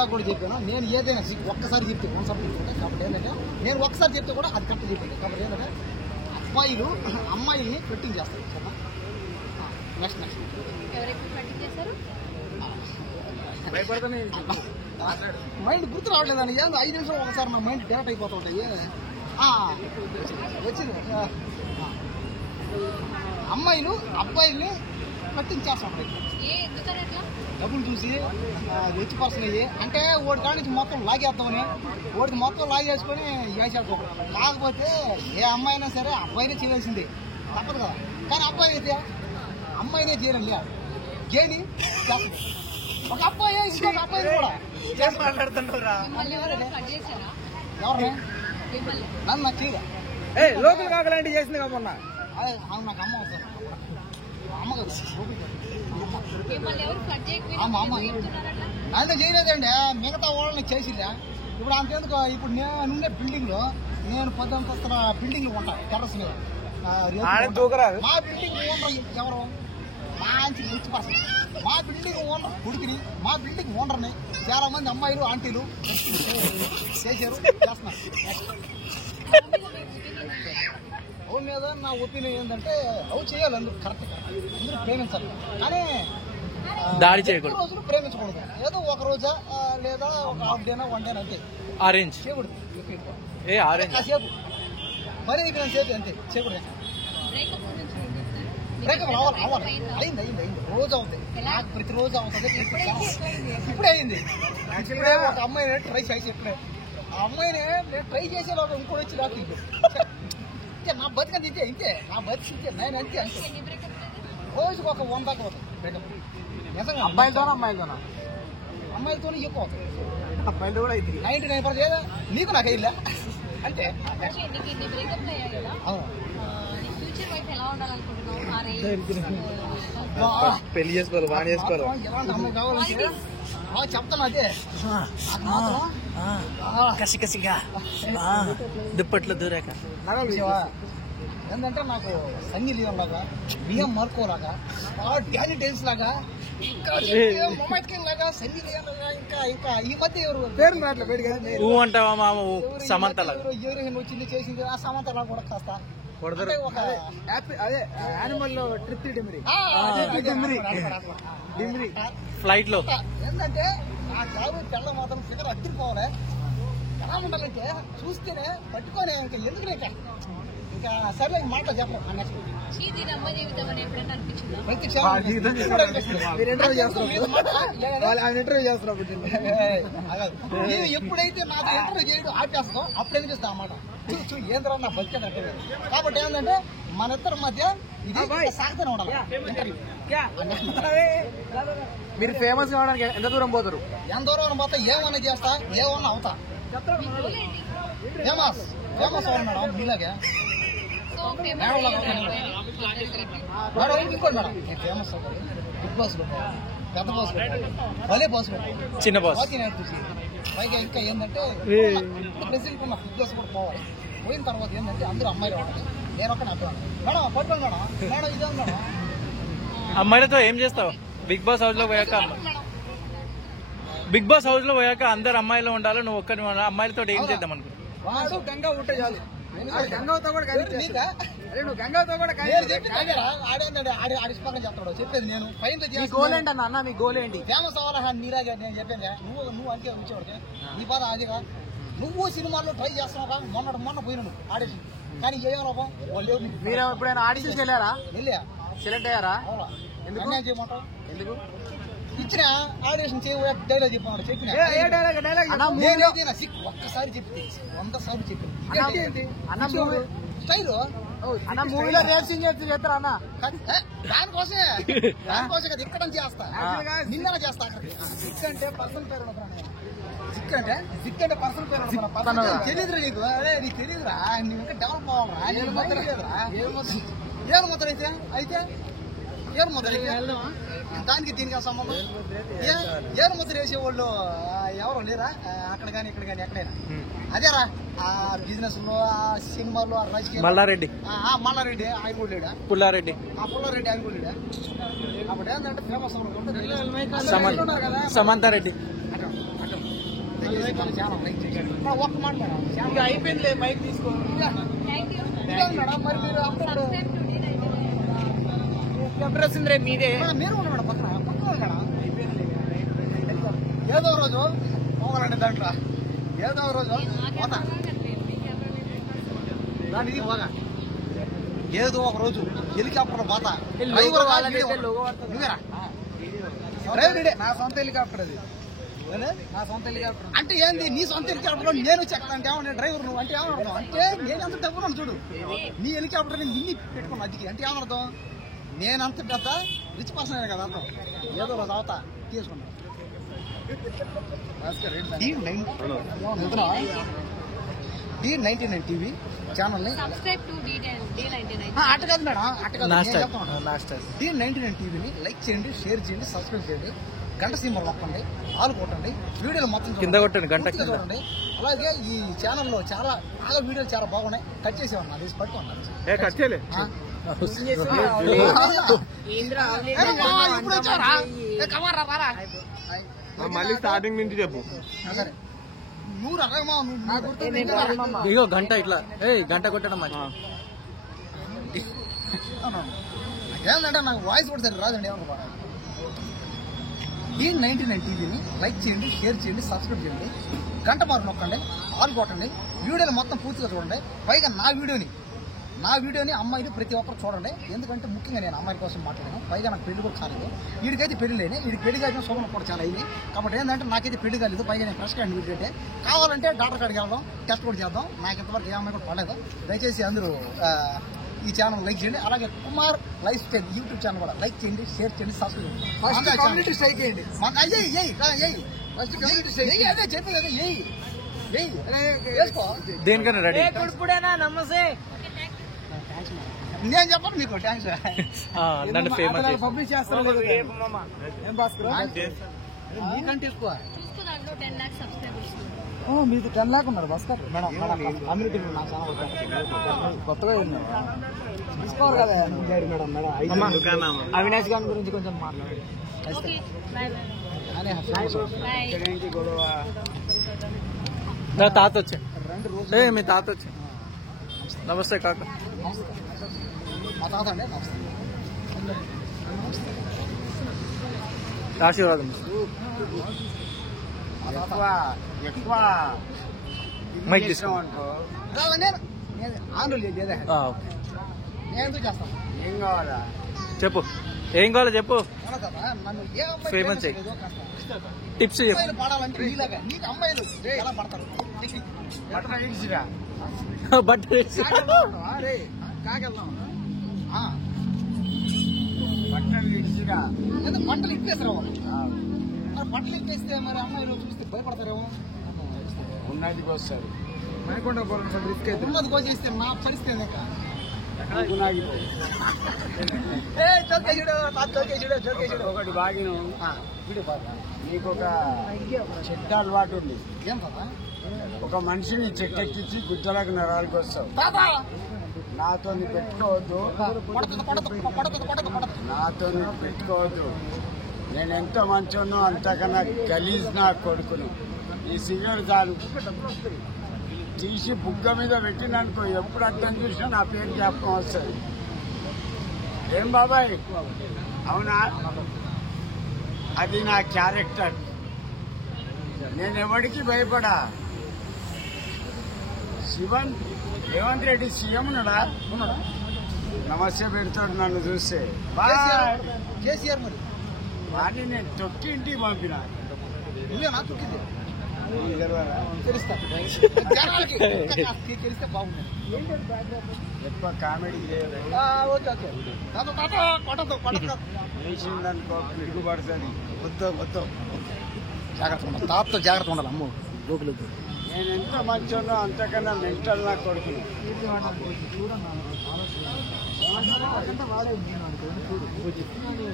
ఇందాక కూడా చెప్పాను, నేను ఏదైనా ఒక్కసారి చెప్తే కాన్సెప్ట్ తీసుకుంటే. కాబట్టి ఏంటంటే నేను ఒక్కసారి చెప్తే కూడా అది కరెక్ట్ చెప్పింది. కాబట్టి ఏంటంటే అబ్బాయిలు అమ్మాయిల్ని ఫిట్టింగ్ చేస్తారు. నెక్స్ట్ మైండ్ గుర్తు రావట్లేదని 5 నిమిషాలు ఒకసారి నా మైండ్ డేట్ అయిపోతూ ఉంటాయి. వచ్చింది. అమ్మాయిలు అబ్బాయిల్ని కట్టింగ్ చేస్తుంటాయి. డబ్బులు చూసి రిచ్ పర్సన్ అయ్యి అంటే ఓడి కాడి నుంచి మొత్తం లాగేద్దామని ఓడికి మొత్తం లాగేసుకొని వేసేద్దాం. కాకపోతే ఏ అమ్మాయి అయినా సరే అబ్బాయినే చేయాల్సింది, తప్పదు కదా. కానీ అబ్బాయి అయితే అమ్మాయినే చేయడం లేదు, గేని చేస్తుంది. ఒక అబ్బాయి ఇంకొక అబ్బాయిని కూడా మాట్లాడుతుంటారా? ఎవరిని? నన్ను నాకు చేయగా లోకల్ కాకలాంటి చేసింది మొన్న. నాకు అమ్మ అవుతారు, అమ్మ కదా. ఆయన చేయలేదండి, మిగతా వాళ్ళని చేసిలే. ఇప్పుడు అంతేందుకు, ఇప్పుడు నేనుండే బిల్డింగ్ లో నేను 10 అంతస్తుల బిల్డింగ్ ఉంటాను టెర్రస్ మీద. మా బిల్డింగ్ ఓనర్ ఎవరు? మంచి రిచ్ పర్సన్. మా బిల్డింగ్ ఓనర్ కొడుకుని, మా బిల్డింగ్ ఓనర్ని చాలా మంది అమ్మాయిలు ఆంటీలు చేశారు, చేస్తున్నారు. లవ్ మీద నా ఒపీనియన్ ఏంటంటే లవ్ చేయాలి, అందరూ కరెక్ట్, అందరూ ప్రేమించాలి. కానీ దాడి చేయకూడదు, రోజులు ప్రేమించకూడదు. ఏదో ఒక రోజా లేదా ఒక హాఫ్ డేనా 1 డే అంతే ఆరెంజ్ చేయకూడదు. కాసేపు మరీ సేపు అంతే చేయకూడదు. బ్రేకప్ అవ్వాలి, అయింది రోజు అవుతాయి, నాకు ప్రతిరోజు అవుతుంది. ఇప్పుడే అయింది. యాక్చువల్గా ఒక అమ్మాయిని ట్రై చేసి ఇప్పుడే ఆ అమ్మాయిని నేను ట్రై చేసేలాగా ఇంకోటి వచ్చి నాకు నా బతికంది ఇంతే, ఇంతే నా బతికి ఇంతే, నేను అంతే అంతే. రోజుకు ఒక 100 దాకా అవుతుంది బ్రేకప్. నిజంగా అబ్బాయిలతోనా అమ్మాయిలతోనా? అమ్మాయిలతోనే ఎక్కువ అవుతుంది, అబ్బాయిలు కూడా అయితే 99% నీకు నాకు అయ్యిలా అంతే. పెళ్లి చేసుకోవాలి, బాగా చేసుకోవాలి. ఎలాంటి అమ్మాయి కావాలంటే చెప్తాను, అదే కసిగా దుప్పట్లు దూరాక. ఏంటంటే నాకు సన్నీ లియోన్ లాగా, బిఎం మార్కో లాగా, డానీ డేన్స్ లాగా, ఇంకా మొమైత్ కింగ్ లాగా, సన్నీ లియోన్ లాగా, ఇంకా ఈ మధ్య ఎవరు పేరు అంటావా మామ? సమంత లాగా హీరోయిన్ వచ్చింది చేసింది, ఆ సమంత లాగా కూడా కాస్త యానిమల్ లో ట్రిప్ డిమ్రీ ఫ్లైట్ లో. ఏంటంటే ఆ కాబోయే తెల్ల మాత్రం ఫిగర్ అద్దరిపోవాలి. ఎలా ఉండాలంటే చూస్తేనే పట్టుకొని ఇంకా ఎందుకు ఇంకా సరే మాటలు చెప్పలేదు. ప్రతి ఎప్పుడైతే నాకు ఇంటర్వ్యూ చేయడం ఆపేస్తాం అప్పుడు అనిపిస్తా అన్నమాట. ఏంద్రా నా బతికే. కాబట్టి ఏంటంటే మన ఇద్దరి మధ్య ఇది సాగుతూనే ఉండాలి. మీరు ఫేమస్ కావడానికి ఎంత దూరం పోతారు? ఎంత దూరం పోతా, ఏమన్నా చేస్తా, ఏమన్నా అవుతా. ఫేమస్ అవును మేడం, మీలాగే మేడం ఇంకోటి మేడం, నేను ఫేమస్ అవుతాను. బిగ్ బాస్ లో, పెద్ద బాస్ లో, భలే బాస్ లో, చిన్న బాస్ చూసి పైగా ఇంకా ఏంటంటే ప్రెసిడెంట్ ఉన్న బిగ్ బాస్ కూడా పోవాలి. పోయిన తర్వాత ఏంటంటే అందరూ అమ్మాయిలు ఉండాలి, నేను ఒక్కనే అబ్బాయి. మేడం పట్టుకోండి మేడం ఇదే మేడం. అమ్మాయిలతో ఏం చేస్తావు? బిగ్ బాస్ హౌస్ లో పోయాక అందరు అమ్మాయిలు ఉండాలి, నువ్వు ఒక్కరి అమ్మాయిలతో ఏం చేద్దాం అనుకుంటున్నావు? గంగా ఉంటే చాలు. గంగాతో కూడా చెప్తాడు చెప్పేది నేను. గోల్ ఏంటి అన్న? నీ గోల్ ఏంటి? ఫేమస్ అవ్వాలా నీరాగా నేను చెప్పాను. నువ్వు అంటే వచ్చేవాడికి నీ బాధ అదిగా. నువ్వు సినిమాల్లో ట్రై చేస్తున్నావుగా, మొన్న పోయినాడు ఆడిషన్, కానీ ఏం లోపం వాళ్ళు. మీరు ఎప్పుడైనా ఆడిషన్స్ వెళ్ళారా? వెళ్ళా, సెలెక్ట్ అయ్యారా? ఎందుకు చేయమంటావు? ఎందుకు ఇచ్చిన ఆడిషన్ చేయబోయే డైలాగ్ చెప్పాడు. చెప్పిన ఒక్కసారి చెప్తే 100 సార్లు చెప్పింది. స్టైల్ అన్న మూవీలో రేప్ సీన్ చేస్తారా అన్న? దానికోసమే కదా ఇక్కడ చేస్తా, నిన్న చేస్తా. సిక్ అంటే పర్సనల్ పేరు, సిక్ అంటే పర్సనల్ పేరు తెలియదురా నీకు. అదే నీకు తెలియదురా, నువ్వు ఇంకా డెవలప్ అవ్వాలరా. ఏం ముద్ర అయితే ఏరు ముద్ర దానికి దీనికి సంబంధం. ఏరు ముద్ర వేసేవాళ్ళు ఎవరు లేరా అక్కడ కానీ ఇక్కడ కానీ ఎక్కడైనా? అదేరా ఆ బిజినెస్ లో, ఆ సినిమాలో, ఆ రాజకీయ మల్లారెడ్డి ఆయన కూడా లేడా? పుల్లారెడ్డి ఆయన కూడా లేడా? అప్పుడు ఏంటంటే ఫేమస్ సమంతారెడ్డి. చాలా లైక్ చేయండి. ఒక్క మాట మేడం, ఇంకా అయిపోయిందిలే, మైక్ తీసుకో. మేడం మరి మీరు అప్పుడు అడ్రస్ రే మీదే. మీరు ఉన్నా మేడం పక్కన మేడం. ఏదో రోజు పోవాలండి దాంట్లో, ఏదో రోజు పోతా దాని ఇది పోగా, ఏదో ఒక రోజు హెలికాప్టర్ పోతా. నా సొంత హెలికాప్టర్ అది, నా సొంత హెలికాప్టర్. అంటే ఏంది నీ సొంత హెలికాప్టర్ నేను చెప్తాను ఏమన్నా డ్రైవర్ నువ్వు అంటే ఏమర్థం? అంటే నేను అంత డబ్బున్నాను చూడు, నీ హెలికాప్టర్ నిన్ని పెట్టుకున్నా అదికి అంటే ఏమర్థం? నేనంత పెద్ద రిచ్ పర్సన్ కదా అర్థం. ఏదో రోజు అవుతా తీసుకున్నా. D99 టీవీ ఛానల్ని అట్ట కాదు మేడం, అట్ట కాదు. D99 టీవీని లైక్ చేయండి, షేర్ చేయండి, సబ్స్క్రైబ్ చేయండి, గంట సింబల్ నొక్కండి, ఆలు కొట్టండి, వీడియోలు మొత్తం కింద కొట్టండి, గంట చూడండి. అలాగే ఈ ఛానల్లో చాలా బాగా వీడియోలు చాలా బాగున్నాయి. కట్ చేసేవన్నా తీసి పట్టుకున్నాను. మళ్ళీ స్టార్టింగ్ నుంచి చెప్పు. ఇగో గంట ఇట్లా గంట కొట్టడం మంచి. ఏంటంటే నాకు వాయిస్ కూడా సరే రాదండి. ఏమన్నా D99 టీవీని లైక్ చేయండి, షేర్ చేయండి, సబ్స్క్రైబ్ చేయండి, గంట మార్పు నొక్కండి, ఆల్ కొట్టండి, వీడియోని మొత్తం పూర్తిగా చూడండి. పైగా నా వీడియోని అమ్మాయిలు ప్రతి ఒక్కరు చూడండి. ఎందుకంటే ముఖ్యంగా నేను అమ్మాయి కోసం మాట్లాడాను. పైగా నాకు పెళ్లి కూడా కాలేదు, వీడికైతే పెళ్లి లేని, వీడికి పెళ్లి కాసిన శుభ్రం కూడా చాలా అయింది. కాబట్టి ఏంటంటే నాకైతే పెళ్లి కాలేదు. పైగా నేను ఫ్రెష్ కాండి వీడికి కావాలంటే డాక్టర్ కాడికి వెళ్దాం, టెస్ట్ కూడా చేద్దాం. నాకు ఇంతవరకు ఏ అమ్మాయి కూడా పడలేదు. దయచేసి అందరూ ఈ ఛానల్ లైక్ చేయండి. అలాగే Kumar life style YouTube channel కూడా లైక్ చేయండి, షేర్ చేయండి, సబ్స్క్రైబ్ చేయండి. దేనికన్నా రెడీ. నమస్తే. నేను చెప్పను మీకు థ్యాంక్స్. నన్ను ఫేమస్ పబ్లిష్ చేస్తాను. మీకంటే ఎక్కువ మీది 10 లాక్ ఉన్నారు భాస్కర్. మేడం కమ్యూనిటీలో నా ఛానల్ కొత్తగా తీసుకోవాలి కదా మేడం. అవినాష్ గారి గురించి కొంచెం మాట్లాడండి. నా తాత వచ్చా, మీ తాత వచ్చా. నమస్తే కాక. మా తాత అండి. నమస్తే. ఆశీర్వాదం. ఎక్కువ మైక్ తీసుకో. నేను ఆంధ్రలో లేదా నేను ఎందుకు చేస్తాను? ఏం కావాలా చెప్పు, ఏం కావాలో చెప్పు. నన్ను ఏ అమ్మాయి ఫేమస్ చేయి, లేదో కాస్త టిప్స్ చెప్పు. అమ్మాయిలు పడాలంటే నీలాగా నీకు అమ్మాయిలు ఎలా పడతారు? బట్టలు ఇచ్చిరా బట్ కాకెళ్దాం. బట్టలు ఇచ్చిరా లేదా బట్టలు ఇప్పేసారు వాళ్ళు. మరి బట్టలు ఇప్పేస్తే మరి అమ్మాయిలు చూస్తే భయపడతారేమో. ఉన్నదికి వస్తారు. మనకుండా రిస్క్ అయితే ఉన్నది కోసేస్తే నా పరిస్థితి ఏంది? ఒకటి బాగిను నీకు ఒక చెడ్డ అలవాటు ఉంది. ఏం కదా ఒక మనిషిని చెట్టెక్కించి గుద్దలకు నరాలకు వస్తావు. నాతో పెట్టుకోవద్దు, నాతో పెట్టుకోవద్దు. నేను ఎంత మంచోనో అంతకన్నా గలీజ్ నా కొడుకును. ఈ సిగరెట్ చాలు తీసి బుగ్గ మీద పెట్టిననుకో, ఎప్పుడు అర్థం చూసినా నా పేరు జ్ఞాపకం వస్తుంది. ఏం బాబాయ్ అవునా? అది నా క్యారెక్టర్. నేను ఎవరికి భయపడా. రేవంత్ రెడ్డి సీఎం ఉన్నాడా? నమస్తే పెడతాడు నన్ను చూస్తే. కేసీఆర్ మరి వాడిని నేను తొక్కి ఇంటికి పంపిన. నువ్వేనా తొక్కింది? తెలిస్తే బాగుంది. ఎక్కువ కామెడీ వేసిందనుకో పిడుగుపడుతుంది. మొత్తం జాగ్రత్త ఉండాలి, తాతతో జాగ్రత్త ఉండాలి. అమ్మ గోకులు నేను ఎంత మంచోనో అంతకన్నా మెంటల్ నా కొడుకును.